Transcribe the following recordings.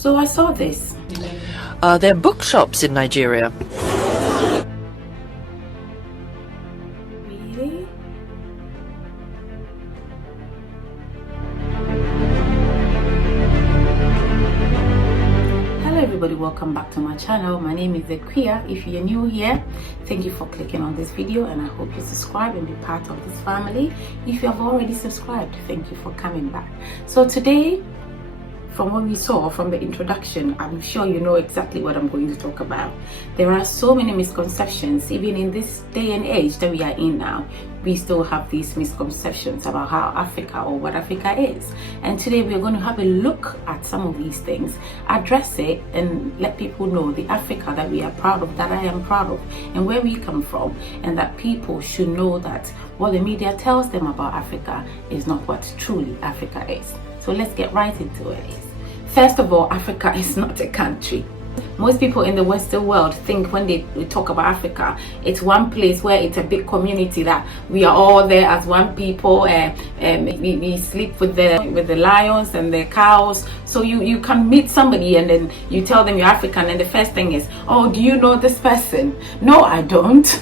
So I saw this. There are bookshops in Nigeria. Really? Hello everybody, welcome back to my channel. My name is Zekia. If you're new here, thank you for clicking on this video, and I hope you subscribe and be part of this family. If you have already subscribed, thank you for coming back. So today, from what we saw from the introduction, I'm sure you know exactly what I'm going to talk about. There are so many misconceptions. Even in this day and age that we are in now, we still have these misconceptions about how Africa or what Africa is. And today we are going to have a look at some of these things, address it, and let people know the Africa that we are proud of, that I am proud of, and where we come from, and that people should know that what the media tells them about Africa is not what truly Africa is. So let's get right into it. First of all, Africa is not a country. Most people in the Western world think when they talk about Africa, it's one place where it's a big community that we are all there as one people. We sleep with the lions and the cows. So you can meet somebody and then you tell them you're African, and the first thing is, oh, do you know this person? No, I don't.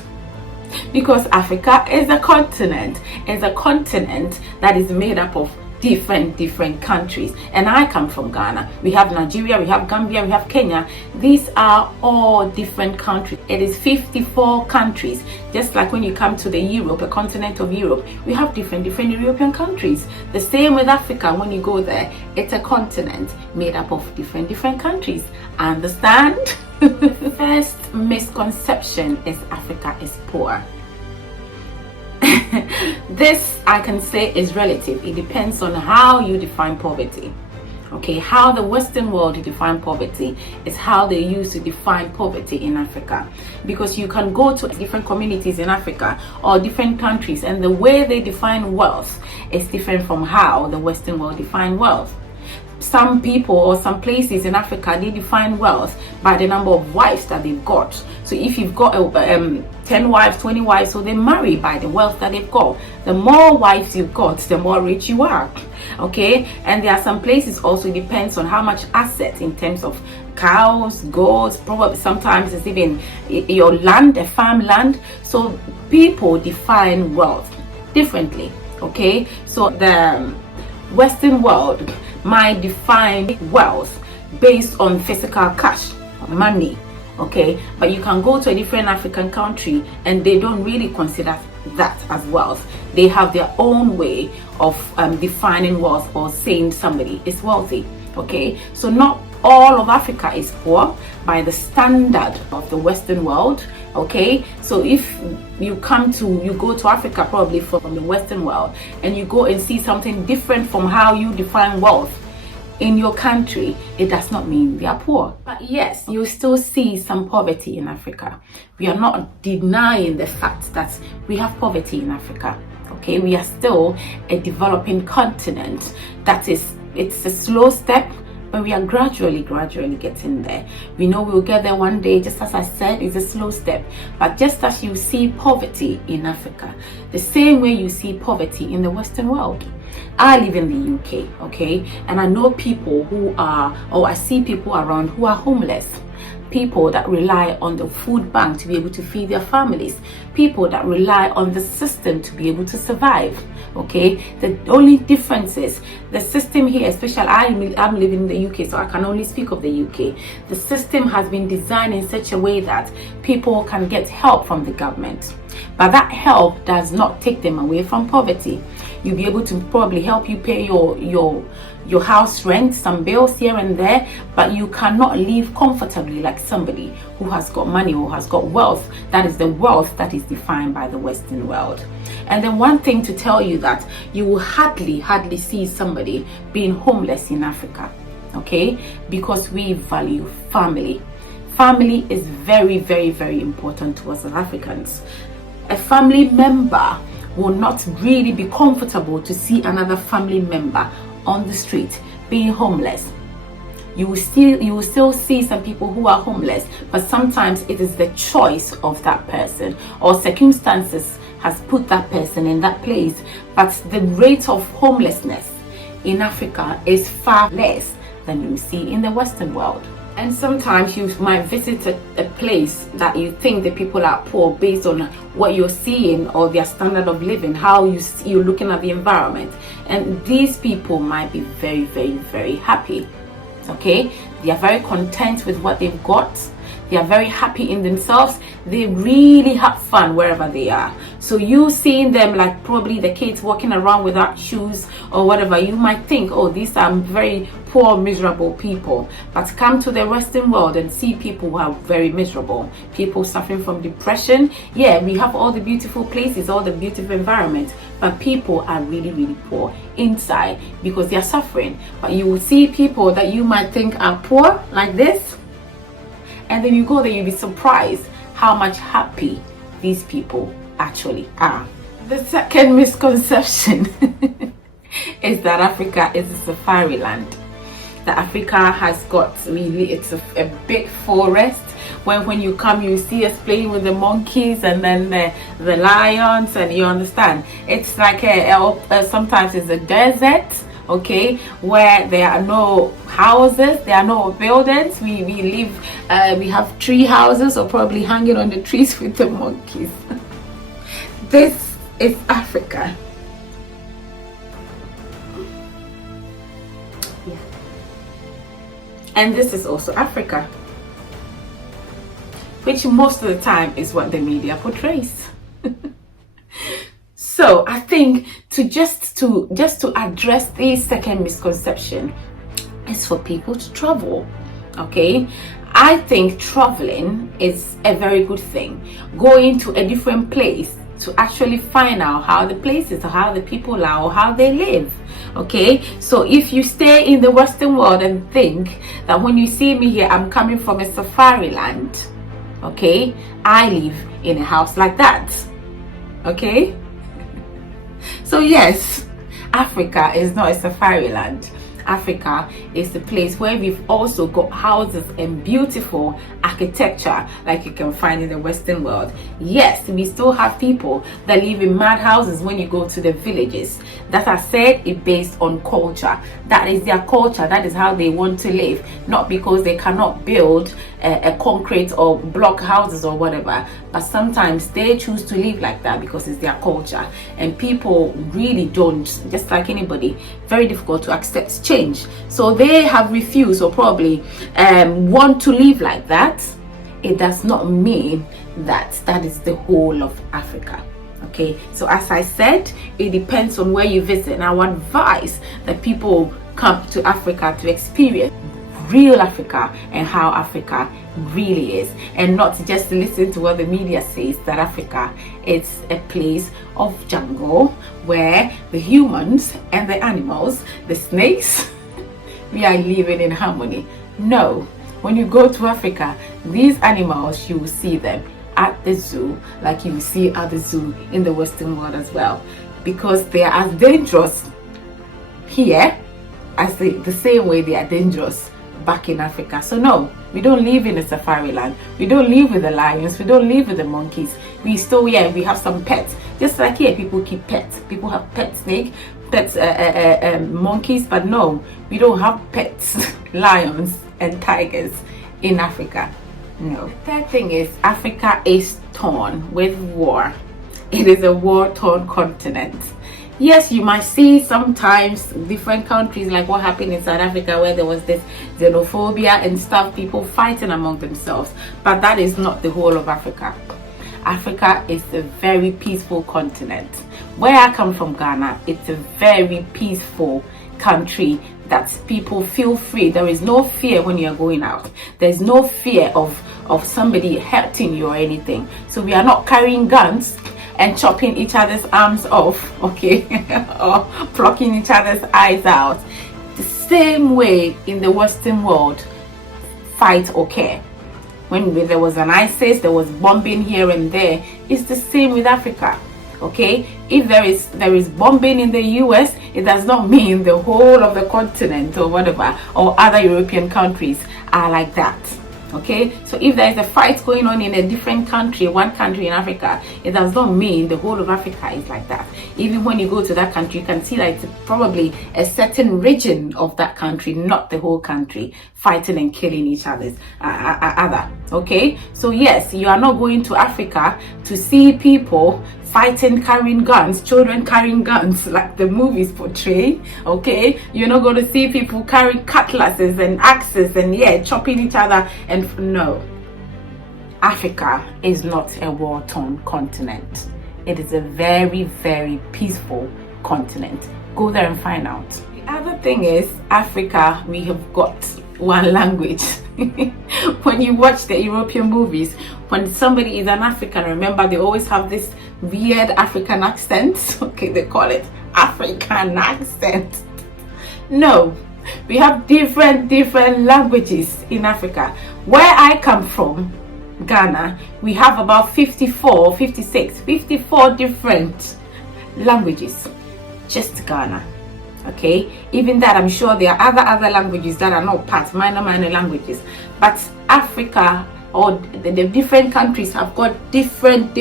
Because Africa is a continent. It's a continent that is made up of different countries, and I come from Ghana. We have Nigeria, we have Gambia, we have Kenya. These are all different countries. It is 54 countries. Just like when you come to the Europe, a continent of Europe, we have different European countries. The same with Africa. When you go there, it's a continent made up of different countries. Understand? First misconception is Africa is poor. This, I can say, is relative. It depends on how you define poverty. Okay, how the Western world define poverty is how they used to define poverty in Africa. Because you can go to different communities in Africa or different countries, and the way they define wealth is different from how the Western world define wealth. Some people or some places in Africa, they define wealth by the number of wives that they've got. So if you've got 10 wives, 20 wives, so they marry by the wealth that they've got. The more wives you've got, the more rich you are. Okay, and there are some places also, it depends on how much asset in terms of cows, goats, probably sometimes it's even your land, a farmland. So people define wealth differently. Okay, so the Western world might define wealth based on physical cash, money. Okay, but you can go to a different African country and they don't really consider that as wealth. They have their own way of defining wealth or saying somebody is wealthy. Okay, so not all of Africa is poor by the standard of the Western world. Okay, so if you go to Africa probably from the Western world, and you go and see something different from how you define wealth in your country, it does not mean they are poor. But yes, you still see some poverty in Africa. We are not denying the fact that we have poverty in Africa. Okay, we are still a developing continent. It's a slow step, but we are gradually getting there. We know we'll get there one day. Just as I said, it's a slow step. But just as you see poverty in Africa, the same way you see poverty in the Western world. I live in the UK, okay, and I know people I see people around who are homeless. People that rely on the food bank to be able to feed their families. People that rely on the system to be able to survive. Okay, the only difference is the system here, especially I'm living in the UK, so I can only speak of the UK. The system has been designed in such a way that people can get help from the government, but that help does not take them away from poverty. You'll be able to probably help you pay your house rent, some bills here and there, but you cannot live comfortably like somebody who has got money or has got wealth. That is the wealth that is defined by the Western world. And then one thing to tell you, that you will hardly see somebody being homeless in Africa. Okay, because we value family. Family is very important to us as Africans. A family member will not really be comfortable to see another family member on the street being homeless. You will still see some people who are homeless, but sometimes it is the choice of that person, or circumstances has put that person in that place. But the rate of homelessness in Africa is far less than you see in the Western world. And sometimes you might visit a place that you think the people are poor based on what you're seeing or their standard of living, how you're looking at the environment. And these people might be very, very, very happy. Okay? They are very content with what they've got. They are very happy in themselves. They really have fun wherever they are. So you seeing them, like probably the kids walking around without shoes or whatever, you might think, oh, these are very poor, miserable people. But come to the Western world and see people who are very miserable. People suffering from depression. Yeah, we have all the beautiful places, all the beautiful environment, but people are really, really poor inside because they are suffering. But you will see people that you might think are poor like this, and then you go there, you'll be surprised how much happy these people actually are. The second misconception is that Africa is a safari land. That Africa has got really, it's a big forest. When you come, you see us playing with the monkeys and then the lions, and you understand. It's like sometimes it's a desert. Okay, where there are no houses, there are no buildings. We live, we have tree houses, or probably hanging on the trees with the monkeys. This is Africa. Yeah. And this is also Africa, which most of the time is what the media portrays. So I think just to address this second misconception is for people to travel. Okay, I think traveling is a very good thing. Going to a different place to actually find out how the place is, or how the people are, or how they live. Okay, so if you stay in the Western world and think that when you see me here, I'm coming from a safari land. Okay, I live in a house like that. Okay. So yes, Africa is not a safari land. Africa is the place where we've also got houses and beautiful architecture like you can find in the Western world. Yes, we still have people that live in mad houses when you go to the villages. That I said is based on culture. That is their culture. That is how they want to live. Not because they cannot build a concrete or block houses or whatever, but sometimes they choose to live like that because it's their culture. And people really don't, just like anybody, very difficult to accept change. So they have refused, or probably want to live like that. It does not mean that that is the whole of Africa. Okay, so as I said, it depends on where you visit, and I would advise that people come to Africa to experience real Africa and how Africa really is, and not just listen to what the media says that Africa is a place of jungle where the humans and the animals, the snakes, we are living in harmony. No, when you go to Africa, these animals, you will see them at the zoo like you will see at the zoo in the Western world as well, because they are as dangerous here as the same way they are dangerous back in Africa. So no, we don't live in a safari land. We don't live with the lions. We don't live with the monkeys. We still, yeah, we have some pets. Just like here, people keep pets. People have pet snake, pets, monkeys, but no, we don't have pets, lions and tigers in Africa. No. Third thing is, Africa is torn with war. It is a war-torn continent. Yes, you might see sometimes different countries, like what happened in South Africa, where there was this xenophobia and stuff, people fighting among themselves. But that is not the whole of Africa. Africa is a very peaceful continent. Where I come from, Ghana, it's a very peaceful country that people feel free. There is no fear when you're going out. There's no fear of somebody hurting you or anything. So we are not carrying guns and chopping each other's arms off, okay, or plucking each other's eyes out. The same way in the Western world, fight or care. When there was an ISIS, there was bombing here and there. It's the same with Africa, okay? If there is bombing in the US, it does not mean the whole of the continent or whatever, or other European countries are like that. Okay, so if there is a fight going on in a different country, one country in Africa, it does not mean the whole of Africa is like that. Even when you go to that country, you can see that it's probably a certain region of that country, not the whole country, fighting and killing each other. Okay, so yes, you are not going to Africa to see people fighting, carrying guns, children carrying guns like the movies portray. Okay, you're not going to see people carrying cutlasses and axes and chopping each other. And no, Africa is not a war-torn continent. It is a very, very peaceful continent. Go there and find out. The other thing is, Africa, we have got one language. When you watch the European movies, when somebody is an African, remember they always have this weird African accent. Okay, they call it African accent. No, we have different languages in Africa. Where I come from, Ghana, we have about 54 different languages. Just Ghana. Okay, even that, I'm sure there are other languages that are not part, minor languages, but Africa or the different countries have got different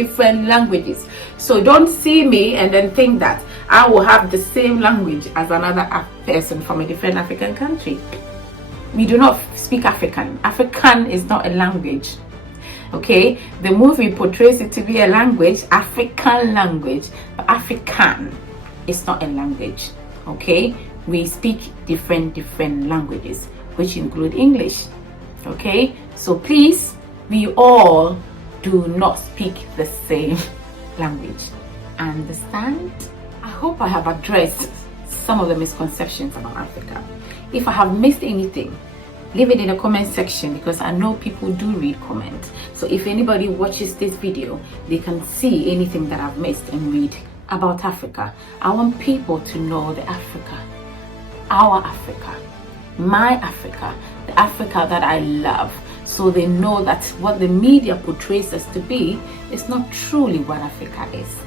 languages. So don't see me and then think that I will have the same language as another person from a different African country. We do not speak African. African is not a language. Okay, the movie portrays it to be a language, African language, but African is not a language. Okay, we speak different languages, which include English. Okay, so please, we all do not speak the same language. Understand? I hope I have addressed some of the misconceptions about Africa. If I have missed anything, leave it in the comment section, because I know people do read comments. So if anybody watches this video, they can see anything that I've missed and read about Africa. I want people to know the Africa, our Africa, my Africa, the Africa that I love, so they know that what the media portrays us to be is not truly what Africa is.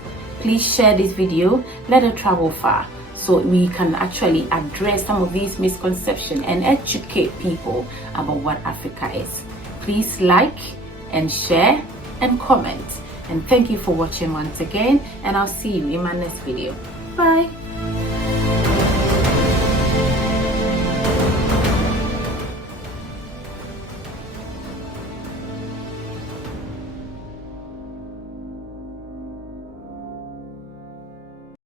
Please share this video, let it travel far, so we can actually address some of these misconceptions and educate people about what Africa is. Please like and share and comment. And thank you for watching once again, and I'll see you in my next video. Bye.